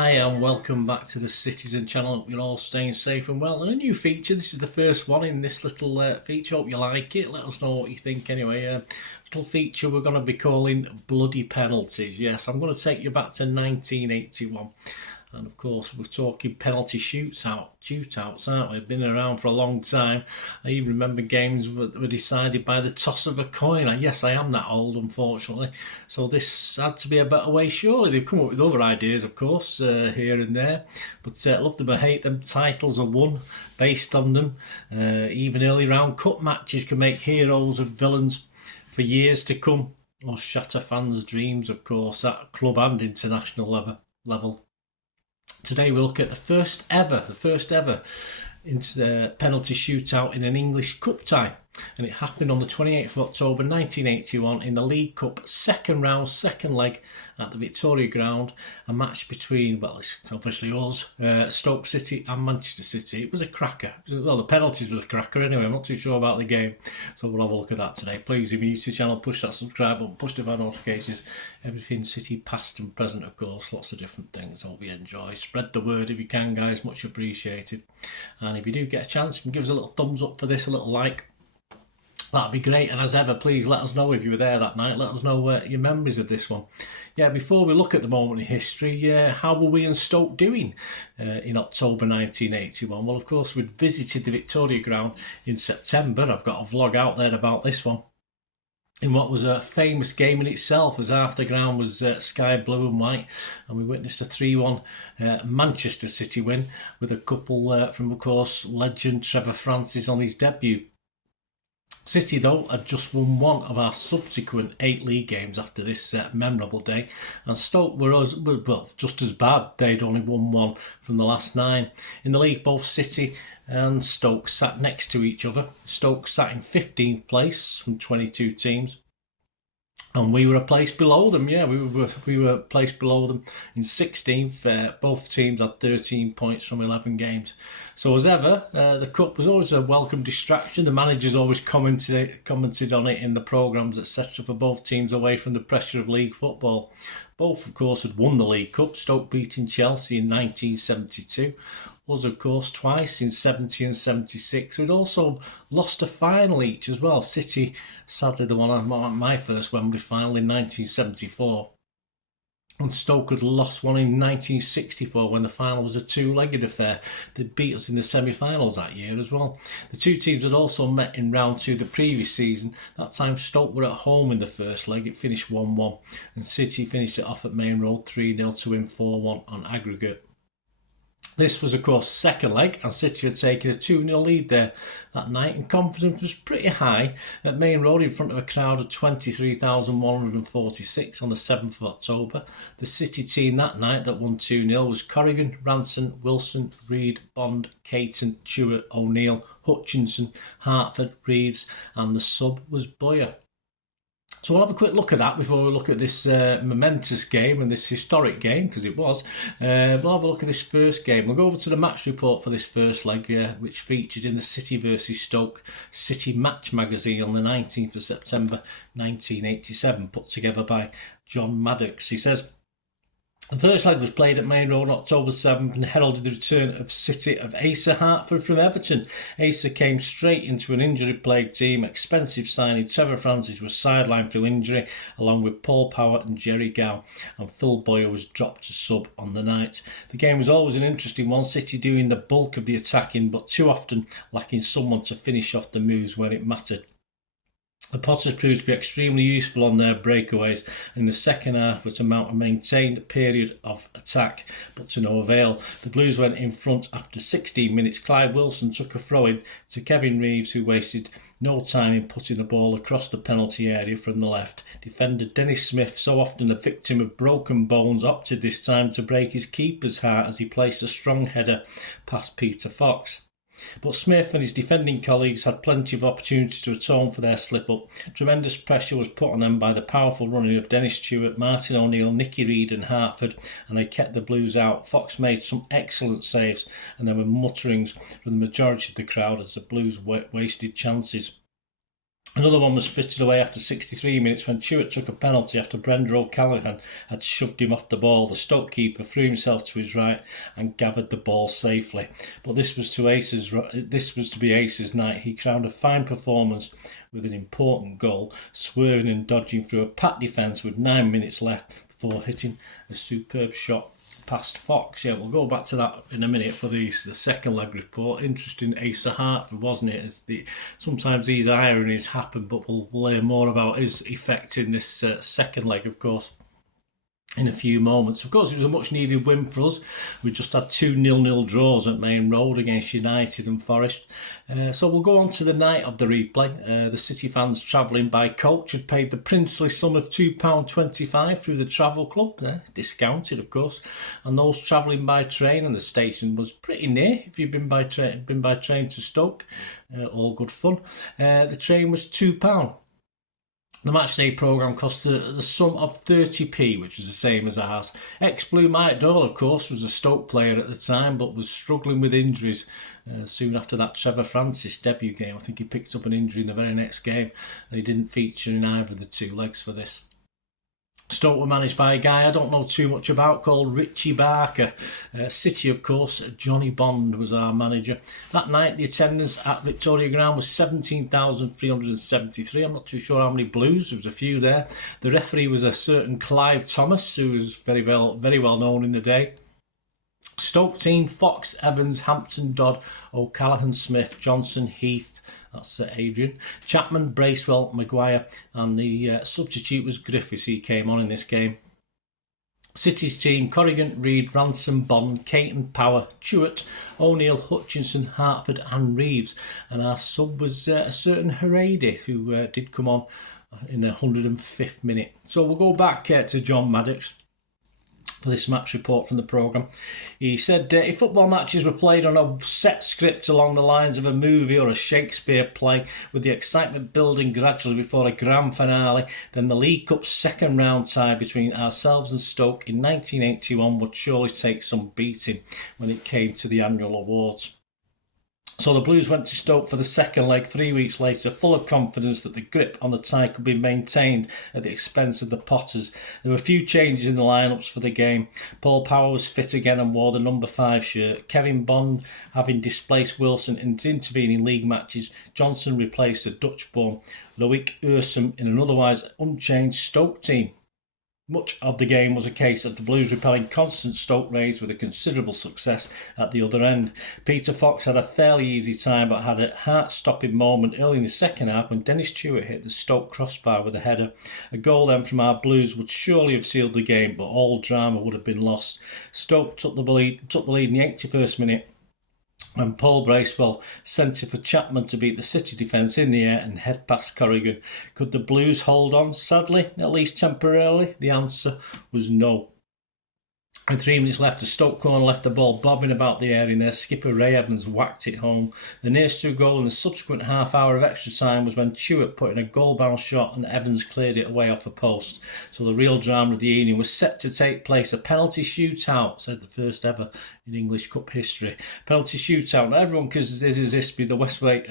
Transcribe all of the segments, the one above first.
Hi and welcome back to the Citizen channel. Hope you're all staying safe and well. And a new feature, this is the first one in this little feature. Hope you like it. Let us know what you think anyway. Little feature we're going to be calling Bloody Penalties. Yes, I'm going to take you back to 1981. And of course, we're talking penalty shootouts, aren't we? They've been around for a long time. I even remember games were decided by the toss of a coin. Yes, I am that old, unfortunately. So this had to be a better way, surely. They've come up with other ideas, of course, here and there. But love them or hate them, titles are won based on them. Even early round cup matches can make heroes and villains for years to come, or shatter fans' dreams, of course, at club and international level. Today we look at the first ever penalty shootout in an English cup tie, and it happened on the 28th of October 1981 in the League Cup second round, second leg at the Victoria Ground, a match between, well, it's obviously us, Stoke City and Manchester City. It was a cracker. Well, the penalties were a cracker anyway. I'm not too sure about the game, so we'll have a look at that today. Please, if you're new to the channel, push that subscribe button, push the bell notifications. Everything City past and present, of course, lots of different things. Hope you enjoy. Spread the word if you can, guys, much appreciated. And if you do get a chance, you can give us a little thumbs up for this, a little like. That'd be great. And as ever, please let us know if you were there that night. Let us know your memories of this one. Yeah, before we look at the moment in history, how were we and Stoke doing in October 1981? Well, of course, we'd visited the Victoria Ground in September. I've got a vlog out there about this one, in what was a famous game in itself, as half the ground was sky blue and white, and we witnessed a 3-1 Manchester City win with a couple from, of course, legend Trevor Francis on his debut. City, though, had just won one of our subsequent 8 league games after this memorable day, and Stoke were just as bad. They'd only won one from the last 9. In the league, both City and Stoke sat next to each other. Stoke sat in 15th place from 22 teams, and we were a place below them. Yeah, we were placed below them in 16th. Both teams had 13 points from 11 games. So as ever, the cup was always a welcome distraction. The managers always commented on it in the programmes, etc., for both teams away from the pressure of league football. Both, of course, had won the League Cup, Stoke beating Chelsea in 1972. Us, of course, twice in 70 and 76. We'd also lost a final each as well. City, sadly, the one my first Wembley final in 1974. And Stoke had lost one in 1964 when the final was a 2-legged affair. They'd beat us in the semi-finals that year as well. The two teams had also met in round 2 the previous season. That time Stoke were at home in the first leg. It finished 1-1, and City finished it off at Main Road 3-0 to win 4-1 on aggregate. This was, of course, second leg, and City had taken a 2-0 lead there that night, and confidence was pretty high at Main Road in front of a crowd of 23,146 on the 7th of October. The City team that night that won 2-0 was Corrigan, Ranson, Wilson, Reid, Bond, Caton, Chewett, O'Neill, Hutchinson, Hartford, Reeves, and the sub was Boyer. So we'll have a quick look at that before we look at this momentous game and this historic game, because it was. We'll have a look at this first game. We'll go over to the match report for this first leg, which featured in the City vs Stoke City Match magazine on the 19th of September 1987, put together by John Maddox. He says, the first leg was played at Main Road on October 7th and heralded the return of City of Asa Hartford from Everton. Asa came straight into an injury-plagued team. Expensive signing Trevor Francis was sidelined through injury, along with Paul Power and Jerry Gow, and Phil Boyer was dropped to sub on the night. The game was always an interesting one, City doing the bulk of the attacking, but too often lacking someone to finish off the moves where it mattered. The Potters proved to be extremely useful on their breakaways in the second half, were to mount a maintained period of attack, but to no avail. The Blues went in front after 16 minutes. Clyde Wilson took a throw-in to Kevin Reeves, who wasted no time in putting the ball across the penalty area from the left. Defender Dennis Smith, so often a victim of broken bones, opted this time to break his keeper's heart as he placed a strong header past Peter Fox. But Smith and his defending colleagues had plenty of opportunity to atone for their slip-up. Tremendous pressure was put on them by the powerful running of Dennis Chewett, Martin O'Neill, Nicky Reid and Hartford, and they kept the Blues out. Fox made some excellent saves, and there were mutterings from the majority of the crowd as the Blues wasted chances. Another one was fitted away after 63 minutes when Chewett took a penalty after Brendan O'Callaghan had shoved him off the ball. The Stoke keeper threw himself to his right and gathered the ball safely. But this was to be Ace's night. He crowned a fine performance with an important goal, swerving and dodging through a packed defence with 9 minutes left before hitting a superb shot past Fox. Yeah, we'll go back to that in a minute for the second leg report. Interesting Asa Hartford, wasn't it? Sometimes these ironies happen, but we'll hear more about his effect in this second leg, of course, in a few moments. Of course, it was a much needed win for us. We just had 2 0-0 draws at Main Road against United and Forest. So we'll go on to the night of the replay. The City fans travelling by coach had paid the princely sum of £2.25 through the travel club, discounted of course, and those travelling by train, and the station was pretty near if you've been by train to Stoke. All good fun. The train was £2. The matchday programme cost the sum of 30p, which was the same as ours. Ex-Blue Mike Dole, of course, was a Stoke player at the time, but was struggling with injuries soon after that Trevor Francis debut game. I think he picked up an injury in the very next game, and he didn't feature in either of the 2 legs for this. Stoke were managed by a guy I don't know too much about called Richie Barker. City, of course, Johnny Bond was our manager. That night, the attendance at Victoria Ground was 17,373. I'm not too sure how many Blues. There was a few there. The referee was a certain Clive Thomas, who was very well known in the day. Stoke team: Fox, Evans, Hampton, Dodd, O'Callaghan, Smith, Johnson, Heath. That's Adrian. Chapman, Bracewell, Maguire, and the substitute was Griffiths. He came on in this game. City's team: Corrigan, Reid, Ransom, Bond, Caton, Power, Chewett, O'Neill, Hutchinson, Hartford and Reeves. And our sub was a certain Heredi, who did come on in the 105th minute. So we'll go back to John Maddox for this match report from the programme. He said, if football matches were played on a set script along the lines of a movie or a Shakespeare play, with the excitement building gradually before a grand finale, then the League Cup's second round tie between ourselves and Stoke in 1981 would surely take some beating when it came to the annual awards. So the Blues went to Stoke for the second leg 3 weeks later, full of confidence that the grip on the tie could be maintained at the expense of the Potters. There were a few changes in the lineups for the game. Paul Power was fit again and wore the number 5 shirt. Kevin Bond, having displaced Wilson in intervening league matches, Johnson replaced the Dutch-born Loic Ursum in an otherwise unchanged Stoke team. Much of the game was a case of the Blues repelling constant Stoke raids with a considerable success at the other end. Peter Fox had a fairly easy time, but had a heart-stopping moment early in the second half when Dennis Chewett hit the Stoke crossbar with a header. A goal then from our Blues would surely have sealed the game, but all drama would have been lost. Stoke took the lead in the 81st minute, when Paul Bracewell sent it for Chapman to beat the City defence in the air and head past Corrigan. Could the Blues hold on? Sadly, at least temporarily, the answer was no. With 3 minutes left, the Stoke corner left the ball bobbing about the area, and their skipper Ray Evans whacked it home. The nearest to a goal in the subsequent half hour of extra time was when Chewett put in a goal-bound shot and Evans cleared it away off a post. So the real drama of the evening was set to take place. A penalty shootout, said the first ever in English Cup history. Penalty shootout. Now everyone considers this to be the best way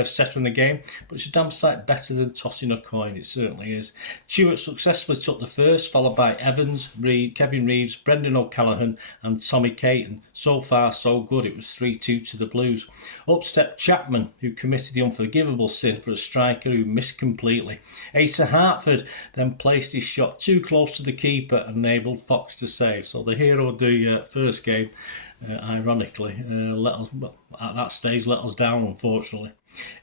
of settling the game, but it's a damn sight better than tossing a coin. It certainly is. Chewett successfully took the first, followed by Evans, Kevin Reeves, Brendan O'Callaghan and Tommy Caton. So far, so good. It was 3-2 to the Blues. Up stepped Chapman, who committed the unforgivable sin for a striker who missed completely. Asa Hartford then placed his shot too close to the keeper and enabled Fox to save. So the hero of the first game, ironically, at that stage let us down, unfortunately.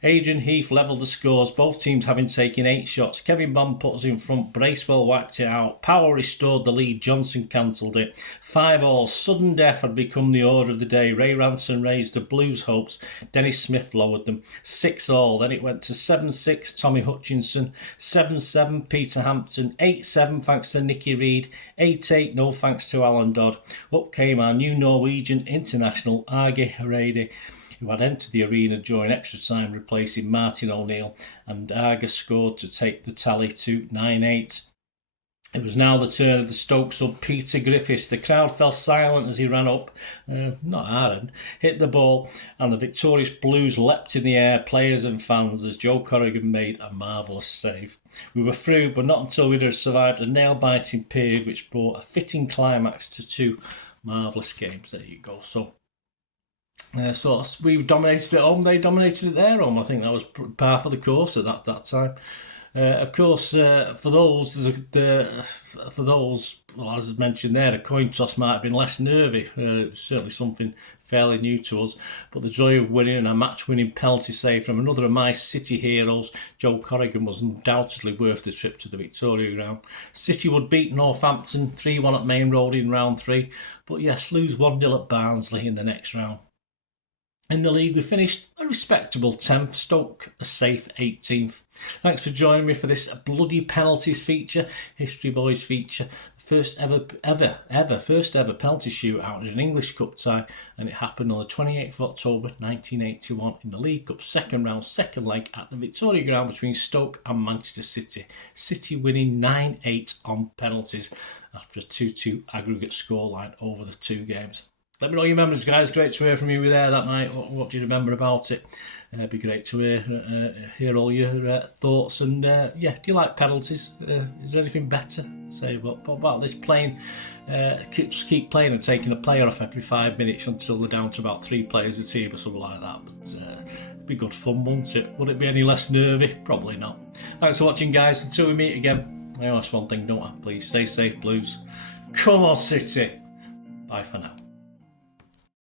Adrian Heath levelled the scores, both teams having taken 8 shots. Kevin Bond put us in front, Bracewell wiped it out, Power restored the lead, Johnson cancelled it. 5-all, sudden death had become the order of the day. Ray Ransom raised the Blues' hopes, Dennis Smith lowered them. 6-all, then it went to 7-6, Tommy Hutchinson, 7-7, Peter Hampton, 8-7 thanks to Nicky Reid, 8-8 no thanks to Alan Dodd. Up came our new Norwegian international, Arge Heredi, who had entered the arena during extra time, replacing Martin O'Neill, and Arga scored to take the tally to 9-8. It was now the turn of the Stoke sub Peter Griffiths. The crowd fell silent as he ran up, not hard, hit the ball, and the victorious Blues leapt in the air, players and fans, as Joe Corrigan made a marvellous save. We were through, but not until we'd have survived a nail-biting period which brought a fitting climax to 2 marvellous games. There you go. So we dominated at home, they dominated at their home. I think that was par for the course at that time. Of course, for those, well, as I mentioned there, a coin toss might have been less nervy. It was certainly something fairly new to us. But the joy of winning and a match-winning penalty save from another of my City heroes, Joe Corrigan, was undoubtedly worth the trip to the Victoria Ground. City would beat Northampton 3-1 at Main Road in round 3, but yes, lose 1-0 at Barnsley in the next round. In the league, we finished a respectable 10th, Stoke a safe 18th. Thanks for joining me for this bloody penalties feature, History Boys feature. First ever penalty shootout in an English Cup tie, and it happened on the 28th of October 1981 in the League Cup second round, second leg at the Victoria Ground between Stoke and Manchester City. City winning 9-8 on penalties after a 2-2 aggregate scoreline over the 2 games. Let me know your memories, guys. Great to hear from you there that night. What do you remember about it? It'd be great to hear all your thoughts. And do you like penalties? Is there anything better? Say about this playing? Just keep playing and taking a player off every 5 minutes until they're down to about 3 players a team or something like that. But it'd be good fun, wouldn't it? Would it be any less nervy? Probably not. Thanks for watching, guys. Until we meet again, I ask one thing, don't I? Please stay safe, Blues. Come on, City. Bye for now.